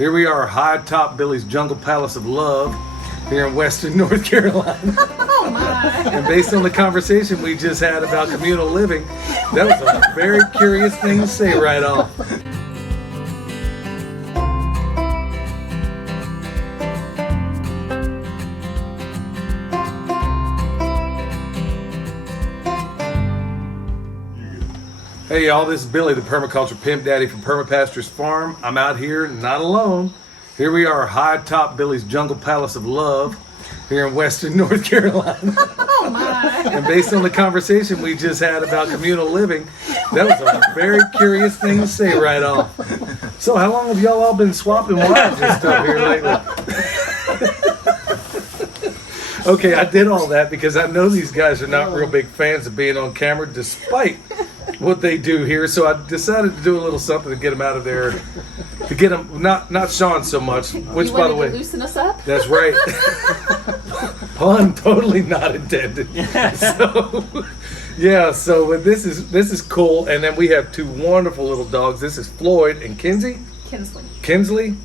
Here we are, high atop Billy's Jungle Palace of Love here in Western North Carolina. Oh my. And based on the conversation we just had about communal living, that was a very curious thing to say right off. Hey y'all, this is Billy, the Permaculture Pimp Daddy from Pastures Farm. I'm out here, not alone. Here we are, high atop Billy's Jungle Palace of Love here in Western North Carolina. Oh my. And based on the conversation we just had about communal living, that was a very curious thing to say right off. So how long have y'all all been swapping wives and stuff here lately? Okay, I did all that because I know these guys are not real big fans of being on camera despite what they do here, so I decided to do a little something to get them out of there, to get them, not Sean so much, which You by the wanted way, to loosen us up? that's right. Pun totally not intended. So, yeah, so this is cool, and then we have two wonderful little dogs. This is Floyd and Kinsley. Kinsley?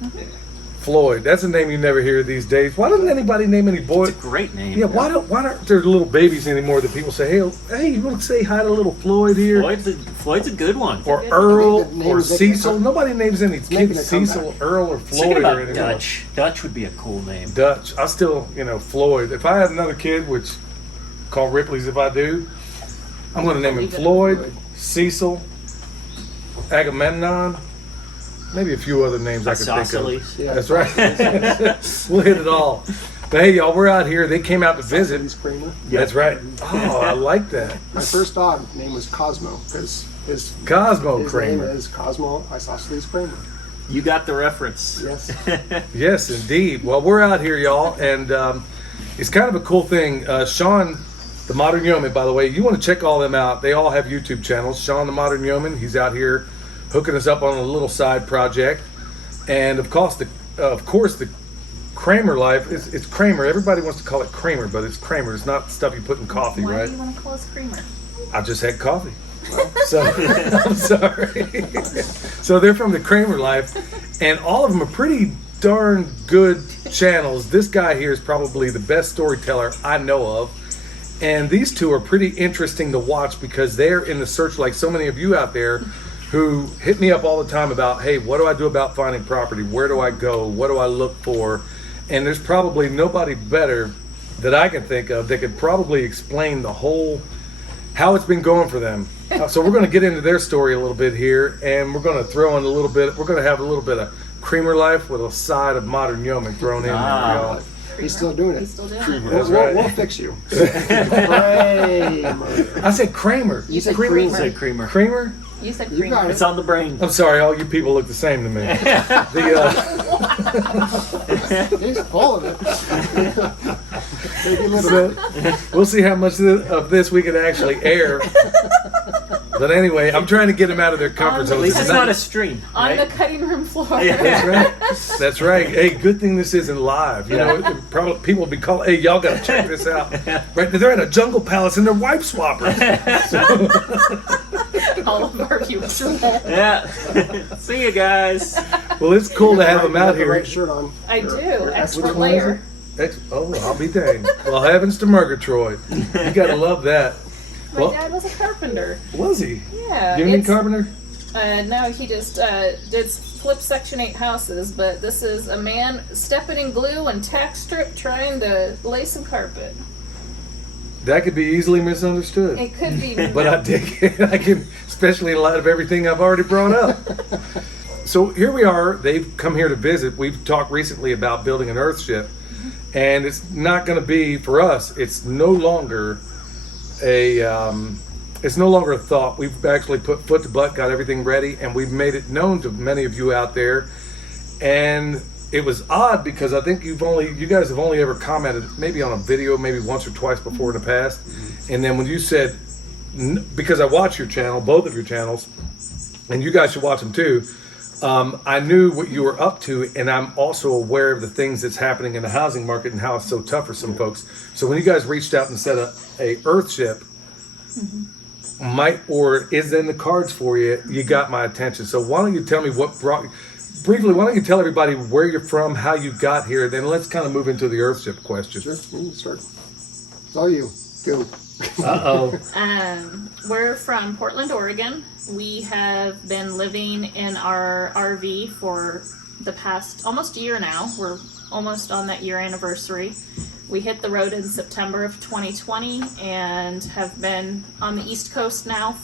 Floyd. That's a name you never hear these days. Why doesn't anybody name any boys? It's a great name. Yeah, why aren't there little babies anymore that people say, hey, you want to say hi to little Floyd here? Floyd's a good one. Or Earl or Cecil. Nobody names any kids Cecil, Earl, or Floyd or anything. Dutch. Dutch would be a cool name. Dutch. I still, Floyd. If I had another kid, which call Ripley's if I do, I'm going to name him Floyd, Cecil, Agamemnon. Maybe a few other names I could think of. Yeah. That's right. We'll hit it all. But hey, y'all, we're out here. They came out to visit. Kraemer. That's right. Oh, I like that. My first dog name was Cosmo because his Kraemer. name is Cosmo Isosceles Kraemer. You got the reference. Yes. Yes, indeed. Well, we're out here, y'all, and it's kind of a cool thing. Sean, the Modern Yeoman, by the way, you want to check all them out. They all have YouTube channels. Sean, the Modern Yeoman, he's out here hooking us up on a little side project, and of course the Kraemer life it's Kraemer. Everybody wants to call it Kraemer, but it's Kraemer. It's not stuff you put in coffee, Why right? do you want to call us Kraemer? I just had coffee. So I'm sorry. So they're from the Kraemer life, and all of them are pretty darn good channels. This guy here is probably the best storyteller I know of, and these two are pretty interesting to watch because they're in the search, like so many of you out there who hit me up all the time about, hey, what do I do about finding property? Where do I go? What do I look for? And there's probably nobody better that I can think of that could probably explain the whole, how it's been going for them. So we're going to get into their story a little bit here, and we're going to throw in we're going to have a little bit of Kraemer life with a side of Modern Yeoman thrown in there, y'all. He's still doing it. He's still doing it. That's right. We'll fix you. Kraemer. I said Kraemer. You said You Kraemer. said Kraemer. Kraemer? You said You got Kraemer. It's on the brain. I'm sorry, all you people look the same to me. He's full of it. Maybe a little bit. We'll see how much of this we can actually air. But anyway, I'm trying to get them out of their comfort At zone. least it's not a stream, On right? the cutting room floor. That's right. That's right. Hey, good thing this isn't live. Probably people will be calling. Hey, y'all got to check this out. Right? They're at a jungle palace and they're wife swappers. All of our viewers are Yeah. See you guys. Well, it's cool to have them You have out the here. right shirt on. I do. Extra Which one is layer. Oh, I'll be danged. Well, heavens to Murgatroyd. You got to love that. My Well, dad was a carpenter. was he? Yeah. Union it's- carpenter? No, he just did flip Section 8 houses, but this is a man stepping in glue and tack strip trying to lay some carpet. That could be easily misunderstood. It could be. But I dig it. I can, especially in light of everything I've already brought up. So here we are. They've come here to visit. We've talked recently about building an Earthship, and it's not going to be for us. It's no longer a thought. We've actually put foot to butt, got everything ready, and we've made it known to many of you out there. And it was odd because I think you guys have only ever commented maybe on a video, maybe once or twice before in the past. And then when you said, because I watch your channel, both of your channels, and you guys should watch them too, I knew what you were up to, and I'm also aware of the things that's happening in the housing market and how it's so tough for some folks. So when you guys reached out and said a Earthship might or is in the cards for you, you got my attention. So why don't you tell me what brought briefly, why don't you tell everybody where you're from, how you got here, then let's kind of move into the Earthship question. Sure, you can start. It's all you. Go. We're from Portland, Oregon. We have been living in our RV for the past almost a year now. We're almost on that year anniversary. We hit the road in September of 2020 and have been on the East Coast now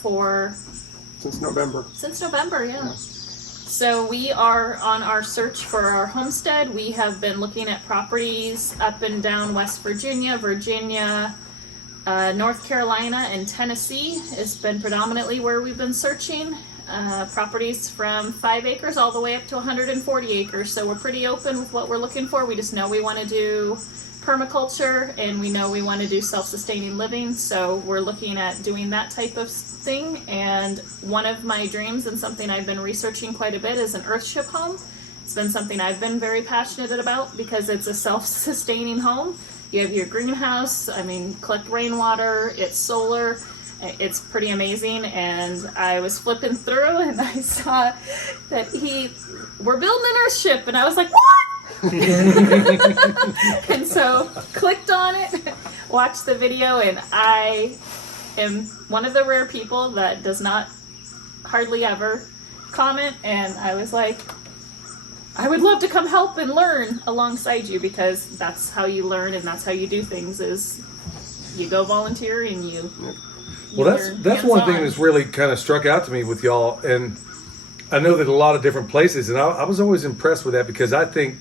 Since November. yeah. So we are on our search for our homestead. We have been looking at properties up and down West Virginia, North Carolina, and Tennessee. It's been predominantly where we've been searching. Properties from 5 acres all the way up to 140 acres. So we're pretty open with what we're looking for. We just know we want to do permaculture and we know we want to do self-sustaining living. So we're looking at doing that type of thing. And one of my dreams and something I've been researching quite a bit is an Earthship home. It's been something I've been very passionate about because it's a self-sustaining home. You have your greenhouse, collect rainwater, it's solar, it's pretty amazing. And I was flipping through and I saw that we're building an Earthship, and I was like, what? And so clicked on it, watched the video, and I am one of the rare people that does not hardly ever comment, and I was like, I would love to come help and learn alongside you, because that's how you learn and that's how you do things, is you go volunteer and you Well, that's one thing that's really kind of struck out to me with y'all, and I know that a lot of different places, and I was always impressed with that, because I think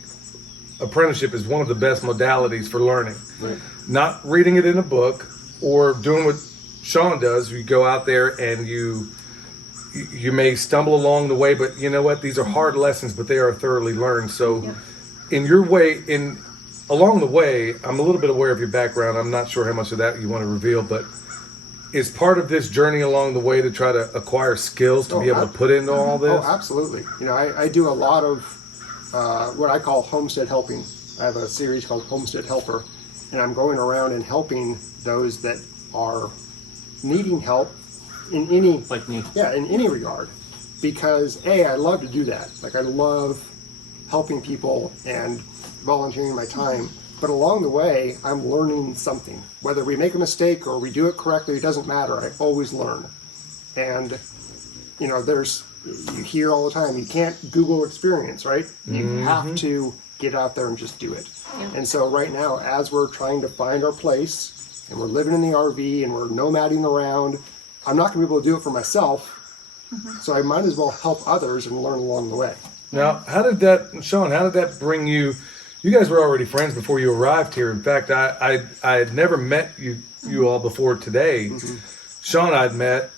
apprenticeship is one of the best modalities for learning. Right. Not reading it in a book or doing what Sean does. You go out there and you may stumble along the way, but you know what? These are hard lessons, but they are thoroughly learned. So in your way, along the way, I'm a little bit aware of your background. I'm not sure how much of that you want to reveal, but is part of this journey along the way to try to acquire skills to be able to put into all this? Oh, absolutely. I do a lot of what I call homestead helping. I have a series called Homestead Helper, and I'm going around and helping those that are needing help in any, Like me. in any regard. Because I love to do that. Like, I love helping people and volunteering my time. But along the way, I'm learning something. Whether we make a mistake or we do it correctly, it doesn't matter. I always learn. And, you hear all the time, you can't Google experience, right? You have to get out there and just do it. Yeah. And so right now, as we're trying to find our place, and we're living in the RV, and we're nomading around, I'm not going to be able to do it for myself. So I might as well help others and learn along the way. Now, Sean, how did that bring you? You guys were already friends before you arrived here. In fact, I had never met you all before today. Sean I'd met,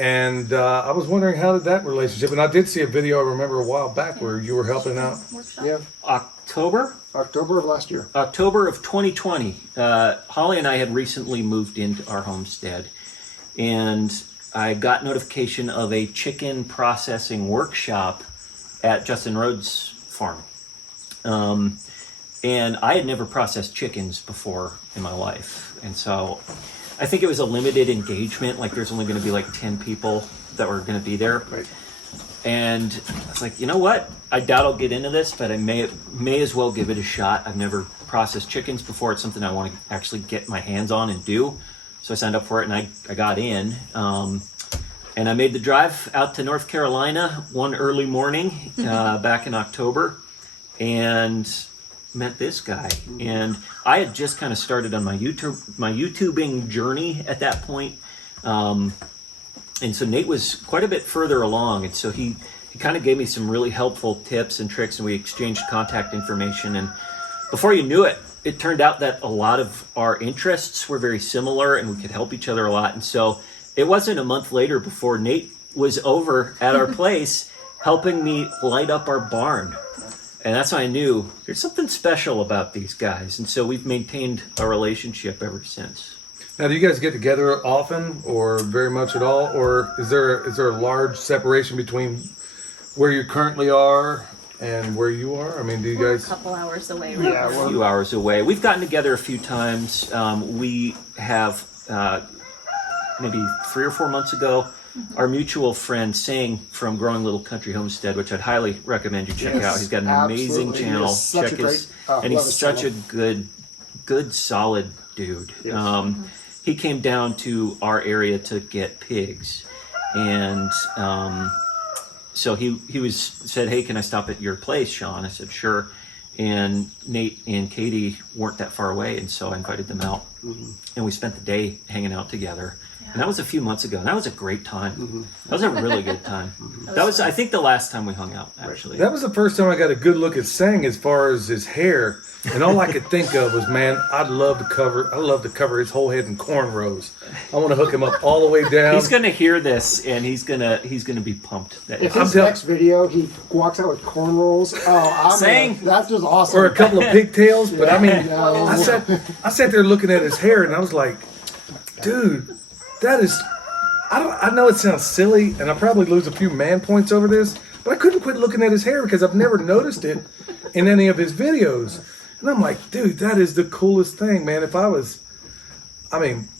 and I was wondering, how did that relationship? And I did see a video, I remember a while back, where you were helping out. Workshop. Yeah, October October of last year. October of 2020. Holly and I had recently moved into our homestead, and I got notification of a chicken processing workshop at Justin Rhodes' farm. And I had never processed chickens before in my life. And so I think it was a limited engagement. Like, there's only going to be like 10 people that were going to be there. Right. And I was like, you know what? I doubt I'll get into this, but I may as well give it a shot. I've never processed chickens before. It's something I want to actually get my hands on and do. So I signed up for it, and I got in. And I made the drive out to North Carolina one early morning back in October, and met this guy. And I had just kind of started on my YouTubing journey at that point. And so Nate was quite a bit further along, and so he kind of gave me some really helpful tips and tricks, and we exchanged contact information. And before you knew it, it turned out that a lot of our interests were very similar, and we could help each other a lot. And so it wasn't a month later before Nate was over at our place helping me light up our barn. And that's when I knew there's something special about these guys. And so we've maintained a relationship ever since. Now, do you guys get together often, or very much at all, or is there a large separation between where you currently are and where you are? I mean, do you We're guys? a couple hours away, right? Yeah, A few hours away. We've gotten together a few times. We have maybe 3 or 4 months ago, our mutual friend Sing from Growing Little Country Homestead, which I'd highly recommend you check Yes, out. He's got an amazing absolutely. He channel. is such Check a his, great- and love he's his such channel. a good, solid dude. Yes. He came down to our area to get pigs, and so he said, "Hey, can I stop at your place, Sean?" I said, "Sure." And Nate and Katie weren't that far away, and so I invited them out, and we spent the day hanging out together. And that was a few months ago, and that was a great time. That was a really good time. That was, I think, the last time we hung out, actually. That was the first time I got a good look at Sang as far as his hair, and all I could think of was, man, I love to cover his whole head in cornrows. I want to hook him up all the way down. He's gonna hear this, and he's gonna be pumped. That If his next video he walks out with cornrows, that's just awesome. or a couple of pigtails, but I mean, Yeah. I sat there looking at his hair, and I was like, dude, that is. I know it sounds silly, and I probably lose a few man points over this, but I couldn't quit looking at his hair because I've never noticed it in any of his videos. And I'm like, dude, that is the coolest thing, man.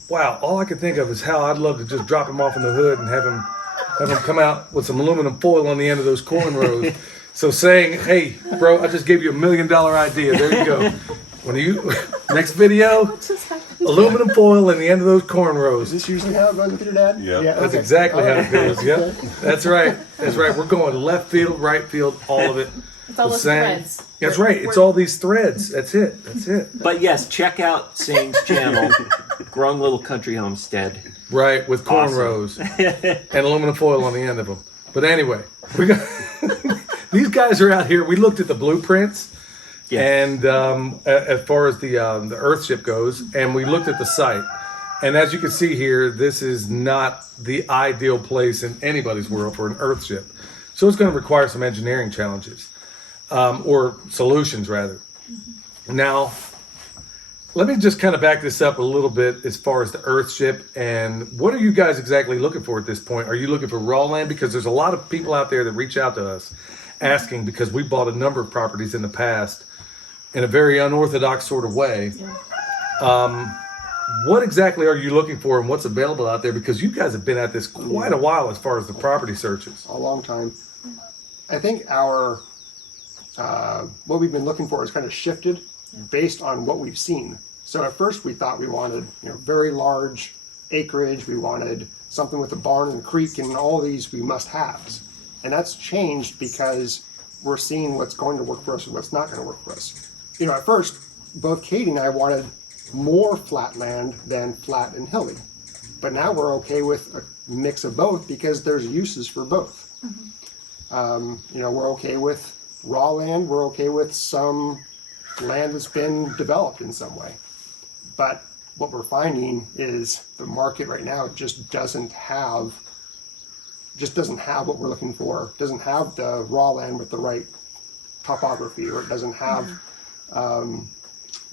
Wow, all I could think of is how I'd love to just drop him off in the hood and have him come out with some aluminum foil on the end of those cornrows. So saying, hey, bro, I just gave you $1 million idea. There you go. Next video, aluminum foil in the end of those cornrows. Is this usually how it goes with your dad? Yeah. That's okay. exactly how it goes. Okay. Yep. That's right. We're going left field, right field, all of it. It's all The those same. threads. That's right. It's all these threads. That's it. But yes, check out Sing's channel, Growing Little Country Homestead. Right, with cornrows and aluminum foil on the end of them. But anyway, we got these guys are out here. We looked at the blueprints, and as far as the Earthship goes, and we looked at the site. And as you can see here, this is not the ideal place in anybody's world for an Earthship. So it's going to require some engineering challenges, or solutions rather. Now, let me just kind of back this up a little bit as far as the Earthship, and what are you guys exactly looking for at this point? Are you looking for raw land? Because there's a lot of people out there that reach out to us asking, because we bought a number of properties in the past in a very unorthodox sort of way. What exactly are you looking for, and what's available out there? Because you guys have been at this quite a while as far as the property searches. A long time. I think our what we've been looking for has kind of shifted based on what we've seen. So at first we thought we wanted, very large acreage. We wanted something with a barn and a creek and all these we must-haves. And that's changed because we're seeing what's going to work for us and what's not going to work for us. At first, both Katie and I wanted more flat land than flat and hilly. But now we're okay with a mix of both because there's uses for both. We're okay with raw land. We're okay with some land that's been developed in some way. But what we're finding is the market right now just doesn't have what we're looking for. It doesn't have the raw land with the right topography, or it doesn't have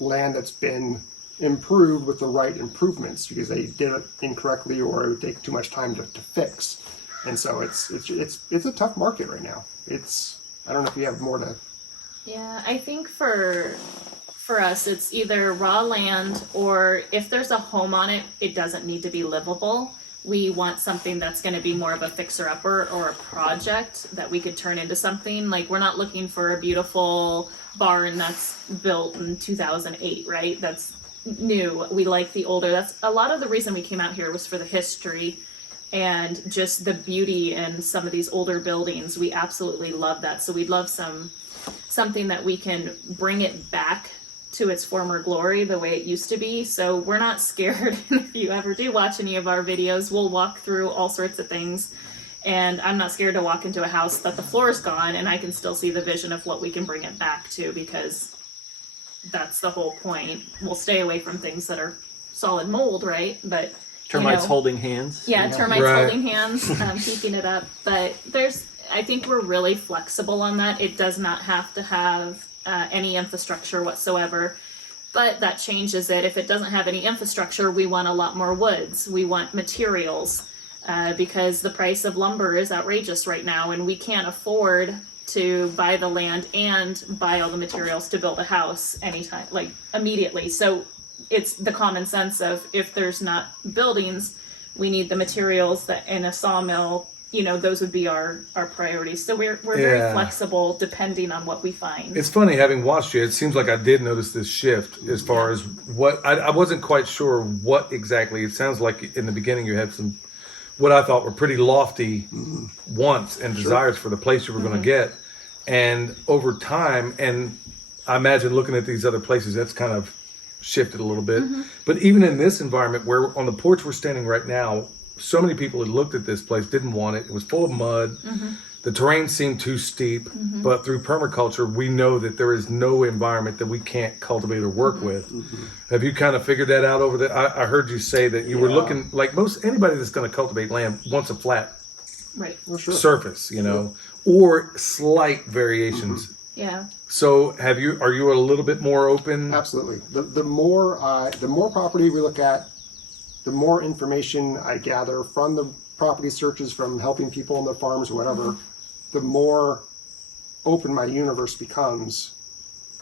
land that's been improved with the right improvements because they did it incorrectly or it would take too much time to fix. And so it's a tough market right now. I don't know if you have more to. Yeah, I think for us, it's either raw land, or if there's a home on it, it doesn't need to be livable. We want something that's going to be more of a fixer-upper or a project that we could turn into something. Like, we're not looking for a beautiful barn that's built in 2008, right? That's new. We like the older. That's a lot of the reason we came out here was for the history and just the beauty in some of these older buildings. We absolutely love that. So we'd love something that we can bring it back to its former glory, the way it used to be. So we're not scared. If you ever do watch any of our videos, we'll walk through all sorts of things. And I'm not scared to walk into a house that the floor is gone and I can still see the vision of what we can bring it back to, because that's the whole point. We'll stay away from things that are solid mold, right? But Termites holding hands. Yeah, termites Right. holding hands, keeping it up. But I think we're really flexible on that. It does not have to have any infrastructure whatsoever, but that changes it. If it doesn't have any infrastructure, we want a lot more woods. We want materials because the price of lumber is outrageous right now, and we can't afford to buy the land and buy all the materials to build a house anytime, like immediately. So it's the common sense of, if there's not buildings, we need the materials that in a sawmill, you know, those would be our priorities. So we're Yeah. very flexible depending on what we find. It's funny having watched you. It seems like I did notice this shift as far as what I wasn't quite sure what exactly. It sounds like in the beginning you had some what I thought were pretty lofty wants and desires for the place you were going to get, and over time, and I imagine looking at these other places, that's kind of shifted a little bit. But even in this environment, where on the porch we're standing right now, so many people had looked at this place, didn't want it. It was full of mud. The terrain seemed too steep. But through permaculture, we know that there is no environment that we can't cultivate or work with. Have you kind of figured that out over there? I heard you say that you were looking, like most anybody that's going to cultivate land wants a flat Right. Oh, sure. surface, you know, or slight variations. Yeah. So are you a little bit more open? Absolutely. The more property we look at, the more information I gather from the property searches, from helping people on their farms or whatever, the more open my universe becomes.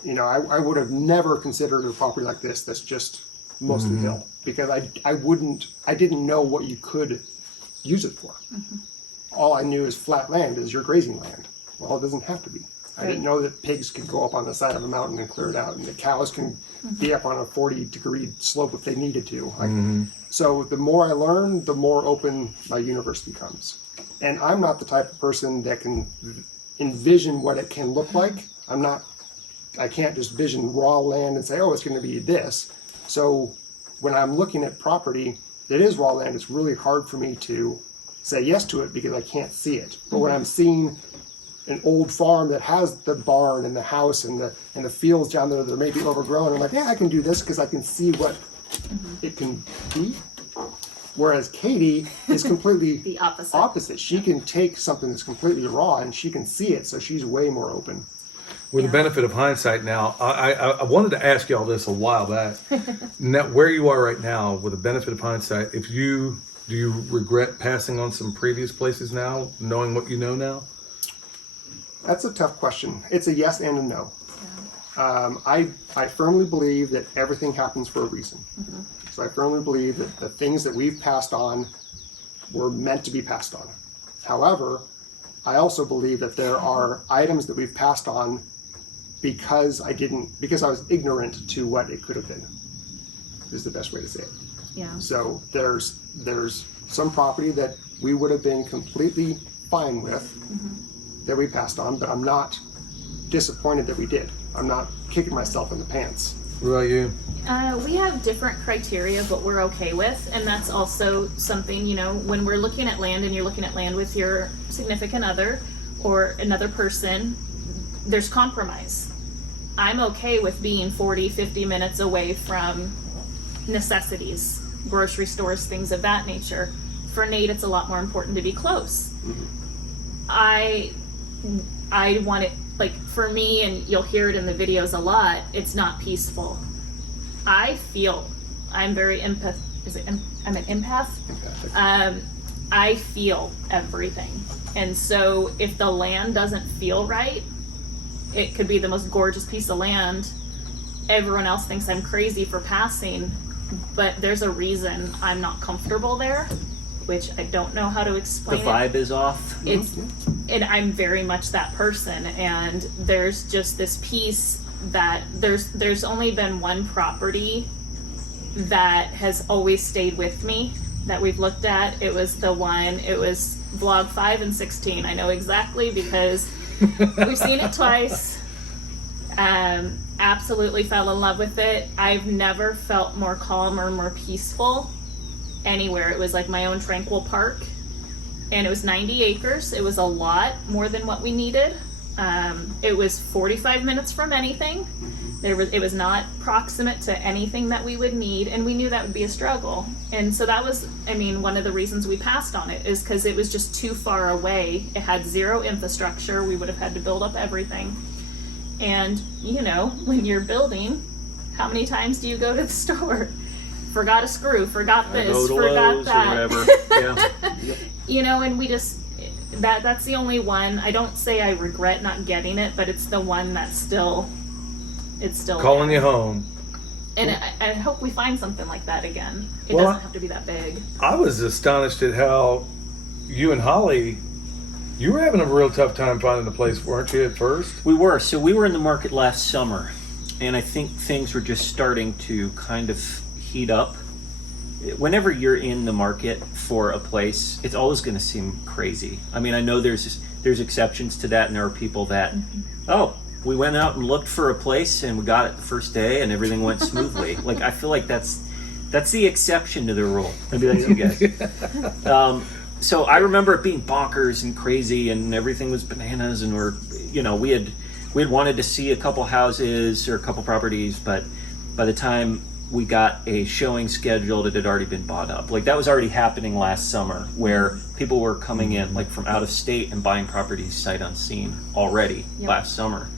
You know, I would have never considered a property like this that's just mostly hill, because I didn't know what you could use it for. All I knew is flat land is your grazing land. Well, it doesn't have to be. I didn't know that pigs could go up on the side of a mountain and clear it out, and the cows can be up on a 40-degree slope if they needed to. So the more I learn, the more open my universe becomes. And I'm not the type of person that can envision what it can look like. I can't just vision raw land and say, oh, it's going to be this. So when I'm looking at property that is raw land, it's really hard for me to say yes to it because I can't see it. But when I'm seeing an old farm that has the barn and the house and the fields down there that may be overgrown, I'm like, yeah, I can do this because I can see what it can be. Whereas Katie is completely The opposite. She can take something that's completely raw and she can see it, so she's way more open. With the benefit of hindsight now, I wanted to ask you all this a while back. Now, where you are right now, with the benefit of hindsight, do you regret passing on some previous places now, knowing what you know now? That's a tough question. It's a yes and a no. I firmly believe that everything happens for a reason. So I firmly believe that the things that we've passed on were meant to be passed on. However, I also believe that there are items that we've passed on because I was ignorant to what it could have been, is the best way to say it. Yeah. So there's some property that we would have been completely fine with that we passed on, but I'm not disappointed that we did. I'm not kicking myself in the pants. What about you? We have different criteria, but we're okay with, and that's also something, you know, when we're looking at land and you're looking at land with your significant other or another person, there's compromise. I'm okay with being 40, 50 minutes away from necessities, grocery stores, things of that nature. For Nate, it's a lot more important to be close. I want it, like, for me, and you'll hear it in the videos a lot, it's not peaceful. I'm very I'm an empath. I feel everything. And so if the land doesn't feel right, it could be the most gorgeous piece of land. Everyone else thinks I'm crazy for passing, but there's a reason I'm not comfortable there, which I don't know how to explain. The vibe is off. And I'm very much that person, and there's just this piece that there's only been one property that has always stayed with me that we've looked at. It was vlog 5 and 16. I know exactly because we've seen it twice. Absolutely fell in love with it. I've never felt more calm or more peaceful anywhere. It was like my own tranquil park, and it was 90 acres. It was a lot more than what we needed. It was 45 minutes from anything. It was not proximate to anything that we would need, and we knew that would be a struggle. And so that was, one of the reasons we passed on it is because it was just too far away. It had zero infrastructure. We would have had to build up everything. And, when you're building, how many times do you go to the store? Forgot a screw, forgot this, forgot that. Or whatever. Yeah. And we just, that's the only one. I don't say I regret not getting it, but it's the one that's still, it's still Calling you home. And I hope we find something like that again. It Well, doesn't have to be that big. I was astonished at how you and Holly, you were having a real tough time finding a place, weren't you, at first? We were. So we were in the market last summer, and I think things were just starting to kind of heat up. Whenever you're in the market for a place, it's always going to seem crazy. I mean, I know there's exceptions to that, and there are people that, oh, we went out and looked for a place and we got it the first day and everything went smoothly. Like, I feel like that's the exception to the rule. Maybe that's you guys. So I remember it being bonkers and crazy and everything was bananas, and we had wanted to see a couple houses or a couple properties, but by the time we got a showing scheduled, it had already been bought up. Like, that was already happening last summer, where people were coming in like from out of state and buying properties sight unseen already. Yep. Last summer.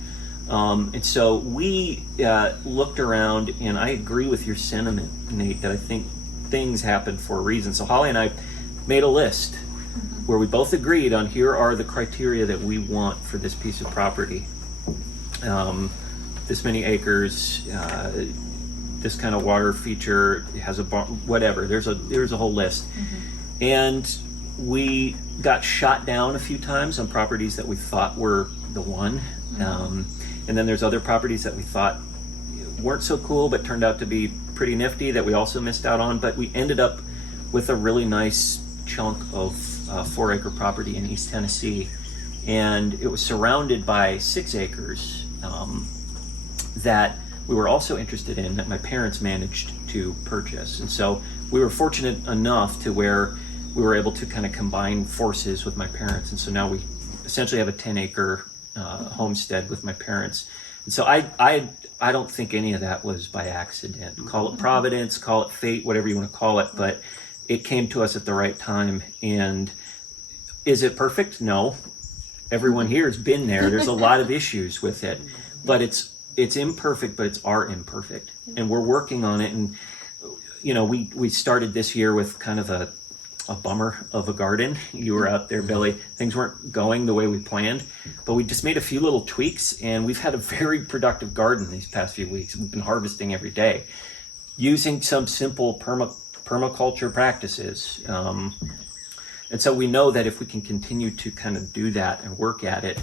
And so we looked around, and I agree with your sentiment, Nate, that I think things happen for a reason. So Holly and I made a list where we both agreed on, here are the criteria that we want for this piece of property. This many acres, this kind of water feature, it has a barn, whatever. There's a whole list. And we got shot down a few times on properties that we thought were the one. And then there's other properties that we thought weren't so cool but turned out to be pretty nifty that we also missed out on. But we ended up with a really nice chunk of 4-acre property in East Tennessee, and it was surrounded by 6 acres that we were also interested in, that my parents managed to purchase. And so we were fortunate enough to where we were able to kind of combine forces with my parents, and so now we essentially have a 10-acre homestead with my parents. And so I don't think any of that was by accident. Call it providence, call it fate, whatever you want to call it, but it came to us at the right time. And is it perfect? No. Everyone here has been there. There's a lot of issues with it, but it's imperfect, but it's our imperfect, and we're working on it. And we started this year with kind of a bummer of a garden. You were out there, Billy. Things weren't going the way we planned, but we just made a few little tweaks, and we've had a very productive garden these past few weeks. We've been harvesting every day using some simple permaculture practices. And so we know that if we can continue to kind of do that and work at it,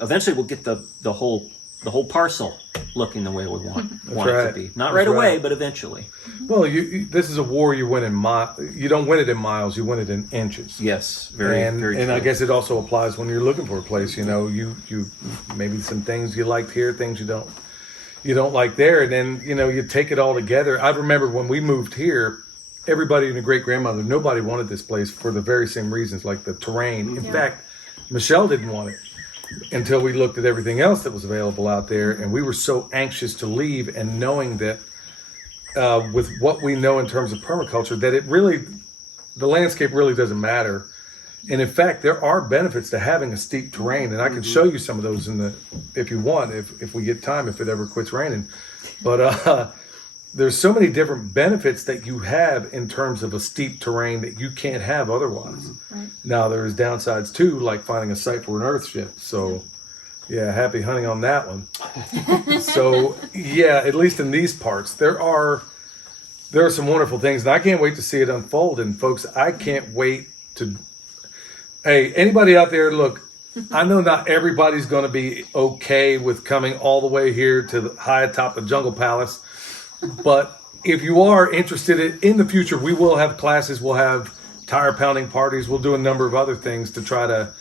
eventually we'll get the whole parcel looking the way we want it to be. Not right away, but eventually. Well, this is a war you win in you don't win it in miles, you win it in inches. Yes, very true. And I guess it also applies when you're looking for a place. You maybe some things you liked here, things you don't like there, and then you take it all together. I remember when we moved here, everybody and the great-grandmother, nobody wanted this place for the very same reasons, like the terrain. In fact, Michelle didn't want it until we looked at everything else that was available out there, and we were so anxious to leave, and knowing that with what we know in terms of permaculture, that the landscape really doesn't matter. And in fact, there are benefits to having a steep terrain, and I can show you some of those if you want, if we get time, if it ever quits raining. But there's so many different benefits that you have in terms of a steep terrain that you can't have otherwise. Right. Now, there's downsides too, like finding a site for an Earthship. So, yeah, happy hunting on that one. So, yeah, at least in these parts, there are some wonderful things, and I can't wait to see it unfold. And folks, I can't wait to. Hey, anybody out there, look, I know not everybody's going to be okay with coming all the way here to the high atop the Jungle Palace. But if you are interested in the future, we will have classes, we'll have tire pounding parties, we'll do a number of other things to try to,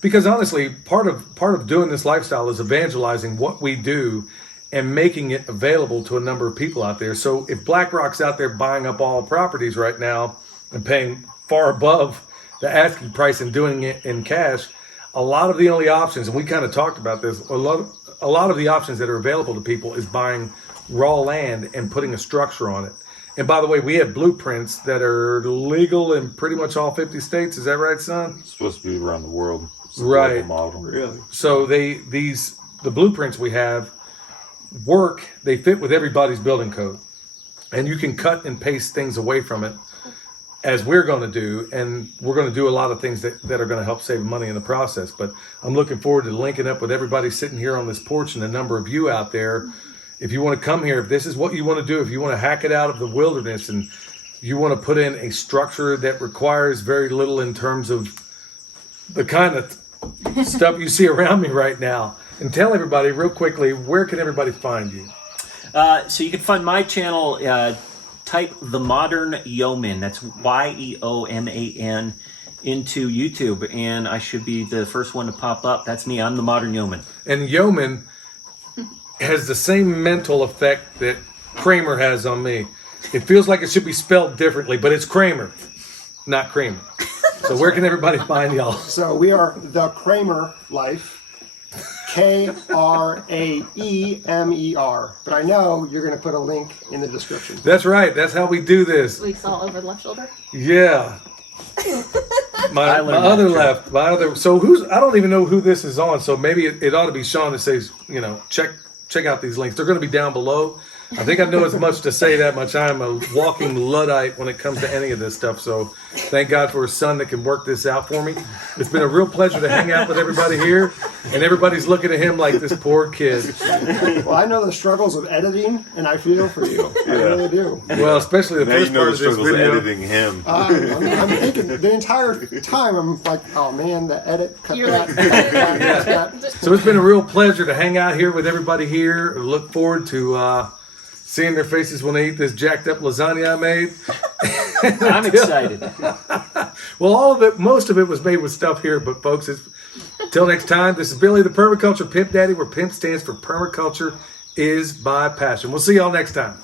because honestly, part of doing this lifestyle is evangelizing what we do and making it available to a number of people out there. So if BlackRock's out there buying up all properties right now and paying far above the asking price and doing it in cash, a lot of the only options, and we kind of talked about this, a lot of the options that are available to people is buying raw land and putting a structure on it. And by the way, we have blueprints that are legal in pretty much all 50 states. Is that right, son? It's supposed to be around the world. It's a right. global model. Really? So the blueprints we have work. They fit with everybody's building code, and you can cut and paste things away from it, as we're going to do, and we're going to do a lot of things that are going to help save money in the process. But I'm looking forward to linking up with everybody sitting here on this porch and a number of you out there. if you want to come here, if this is what you want to do, if you want to hack it out of the wilderness and you want to put in a structure that requires very little in terms of the kind of stuff you see around me right now. And tell everybody real quickly, where can everybody find you? So you can find my channel, type The Modern Yeoman, that's Yeoman, into YouTube, and I should be the first one to pop up. That's me, I'm The Modern Yeoman. And Yeoman has the same mental effect that Kraemer has on me. It feels like it should be spelled differently, but it's Kraemer, not Kraemer. So where can everybody find y'all? So we are the Kraemer Life, Kraemer. But I know you're going to put a link in the description. That's right. That's how we do this. Weeks all over the left shoulder. Yeah. My other left. So I don't even know who this is on. So maybe it ought to be Sean that says, check out these links. They're going to be down below. I think I know as much to say that much. I'm a walking Luddite when it comes to any of this stuff. So thank God for a son that can work this out for me. It's been a real pleasure to hang out with everybody here. And everybody's looking at him like this poor kid. Well, I know the struggles of editing, and I feel for you. I really do. Well, especially the Now you first know part the of this struggles of video. editing him. I'm thinking the entire time, I'm like, oh man, the edit, cut You're that, like, cut that, cut that. So it's been a real pleasure to hang out here with everybody here. Look forward to seeing their faces when they eat this jacked up lasagna I made. I'm excited. Well, most of it was made with stuff here, but folks, until next time, this is Billy the Permaculture Pimp Daddy, where PIMP stands for Permaculture is by Passion. We'll see y'all next time.